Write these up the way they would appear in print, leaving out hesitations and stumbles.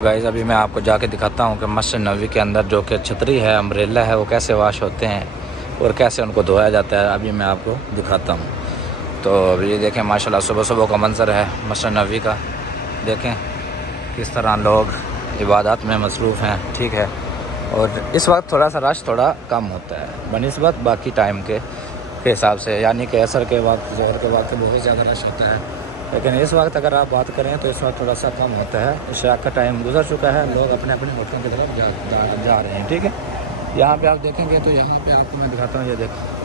Guys अभी मैं आपको जाके दिखाता हूँ कि मस्जिद नबवी के अंदर जो कि छतरी है, अम्ब्रेला है, वो कैसे वाश होते हैं और कैसे उनको धोया जाता है। अभी मैं आपको दिखाता हूँ। तो अभी ये देखें माशाल्लाह सुबह सुबह का मंज़र है मस्जिद नबवी का। देखें किस तरह लोग इबादत में मसरूफ़ हैं, ठीक है। और इस वक्त थोड़ा सा रश थोड़ा कम होता है बनिस्बत बाकी टाइम के हिसाब से, यानी कि असर के वक्त, ज़ोहर के वक्त बहुत ज़्यादा रश होता है। लेकिन इस वक्त अगर आप बात करें तो इस वक्त थोड़ा सा कम होता है। इशा का टाइम गुजर चुका है, लोग अपने अपने होटलों की तरफ जा रहे हैं, ठीक है। यहाँ पे आप देखेंगे तो यहाँ पे आपको मैं दिखाता हूँ, ये देखो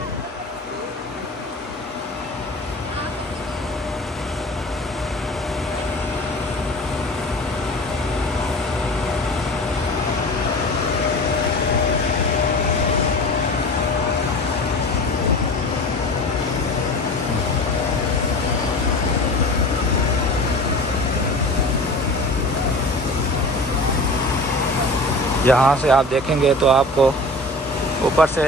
यहाँ से आप देखेंगे तो आपको ऊपर से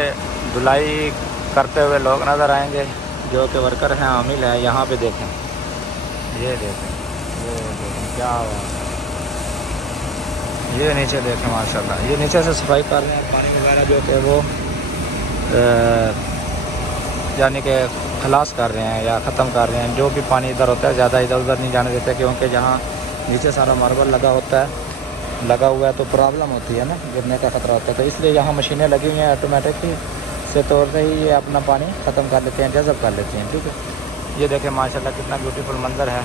धुलाई करते हुए लोग नज़र आएंगे जो कि वर्कर हैं, आमिल हैं। यहाँ पे देखें, ये देखें, क्या हुआ, ये नीचे देखें माशाल्लाह, ये नीचे से सफाई कर रहे हैं। पानी वगैरह जो कि वो यानी कि खलास कर रहे हैं या ख़त्म कर रहे हैं। जो भी पानी इधर होता है ज़्यादा इधर उधर नहीं जाने देते, क्योंकि जहाँ नीचे सारा मार्बल लगा हुआ है तो प्रॉब्लम होती है ना, गिरने का ख़तरा होता है। तो इसलिए यहाँ मशीनें लगी हुई हैं, ऑटोमेटिक से तोड़ते ही ये अपना पानी ख़त्म कर लेते हैं, जज़ब कर लेते हैं, ठीक है। ये देखें माशाल्लाह कितना ब्यूटीफुल मंज़र है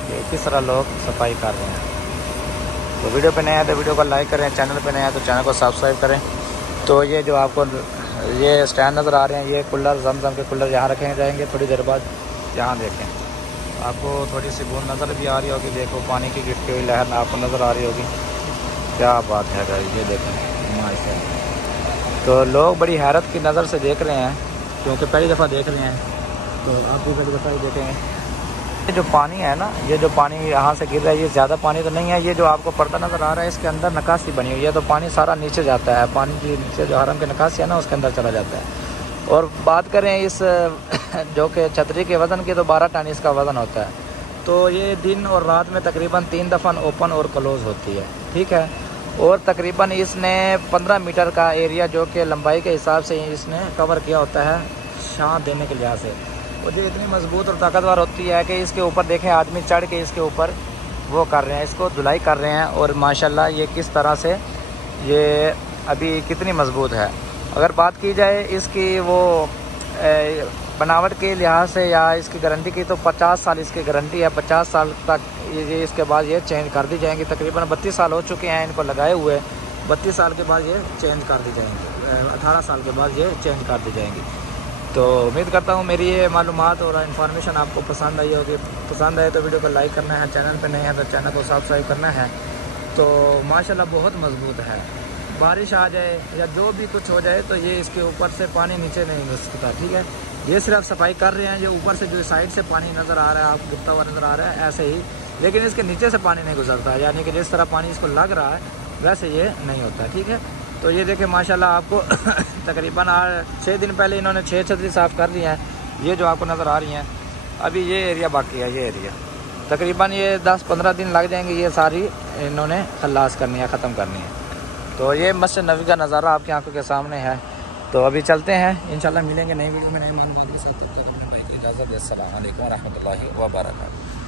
कि किस तरह लोग सफाई कर रहे हैं। तो वीडियो पे नया है तो वीडियो को लाइक करें, चैनल पे नया है तो चैनल को सब्सक्राइब करें। तो ये जो आपको ये स्टैंड नज़र आ रहे हैं, ये कूलर, ज़मज़म के कूलर यहाँ रखे जाएंगे थोड़ी देर बाद। यहाँ देखें आपको थोड़ी सी बूंद नज़र भी आ रही होगी, देखो पानी की गिरती हुई लहर आपको नज़र आ रही होगी। क्या बात है भाई, ये देखें माशाल्लाह। तो लोग बड़ी हैरत की नज़र से देख रहे हैं क्योंकि पहली दफ़ा देख रहे हैं। तो आप भी पहली दफ़ा ही देखेंगे। ये जो पानी है ना, ये जो पानी यहाँ से गिर रहा है, ये ज़्यादा पानी तो नहीं है। ये जो आपको पर्दा नज़र आ रहा है इसके अंदर नक्काशी बनी हुई है, तो पानी सारा नीचे जाता है। पानी की नीचे जो हरम की नक्काशी है ना उसके अंदर चला जाता है। और बात करें इस जो कि छतरी के वज़न की, तो 12 टन इसका वज़न होता है। तो ये दिन और रात में तकरीबन 3 दफ़ा ओपन और क्लोज़ होती है, ठीक है। और तकरीबन इसने 15 मीटर का एरिया जो कि लंबाई के हिसाब से इसने कवर किया होता है शान देने के लिहाज से। और ये इतनी मजबूत और ताकतवर होती है कि इसके ऊपर देखें आदमी चढ़ के इसके ऊपर वो कर रहे हैं, इसको धुलाई कर रहे हैं। और माशाल्लाह ये किस तरह से ये अभी कितनी मजबूत है। अगर बात की जाए इसकी वो बनावट के लिहाज से या इसकी गारंटी की, तो 50 साल इसकी गारंटी है। 50 साल तक ये इसके बाद ये चेंज कर दी जाएंगी। तकरीबन 32 साल हो चुके हैं इनको लगाए हुए, 32 साल के बाद ये चेंज कर दी जाएंगी, 18 साल के बाद ये चेंज कर दी जाएंगी। तो उम्मीद करता हूँ मेरी ये मालूमात और इन्फॉर्मेशन आपको पसंद आई होगी। पसंद आए तो वीडियो को लाइक करना है, चैनल पे नए हैं तो चैनल को सब्सक्राइब करना है। तो माशाल्लाह बहुत मजबूत है। बारिश आ जाए या जो भी कुछ हो जाए तो ये इसके ऊपर से पानी नीचे नहीं घुसता, ठीक है। ये सिर्फ सफाई कर रहे हैं, ये ऊपर से जो साइड से पानी नज़र आ रहा है, आपको गिरता हुआ नज़र आ रहा है ऐसे ही, लेकिन इसके नीचे से पानी नहीं गुजरता, यानी कि जिस तरह पानी इसको लग रहा है वैसे ये नहीं होता, ठीक है। तो ये देखें माशाल्लाह आपको तकरीबन 6 दिन पहले इन्होंने 6 छतरी साफ़ कर दी हैं। ये जो आपको नज़र आ रही हैं, अभी ये एरिया बाकी है। ये एरिया तकरीबन ये 10-15 दिन लग जाएंगे, ये सारी इन्होंने खलास करनी है, ख़त्म करनी है। तो ये मस्जिद नबवी का नज़ारा आपकी आंखों के सामने है। तो अभी चलते हैं, इंशाल्लाह मिलेंगे नई वीडियो में नए मालूमात के साथ। तब तक अपने भाई को इजाज़त दें। अस्सलाम वालेकुम व रहमतुल्लाहि व बरकातहू।